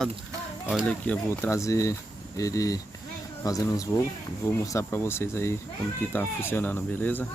Olha aqui, eu vou trazer ele fazendo uns voos. Vou mostrar pra vocês aí como que tá funcionando, beleza?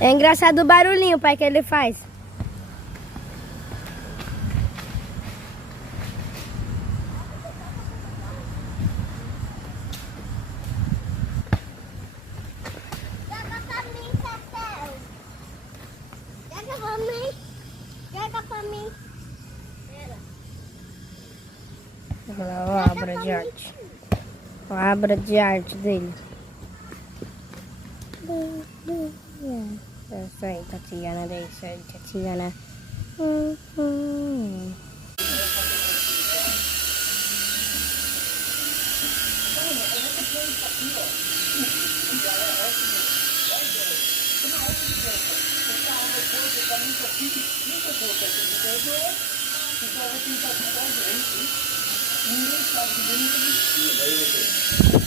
É engraçado o barulhinho, pai, que ele faz. Joga pra mim, Cecel. Joga pra mim. Joga pra mim. Olha lá, a obra de arte. A obra de arte dele. Isso aí, Tatiana, isso aí, Tatiana. Ninguém sabe que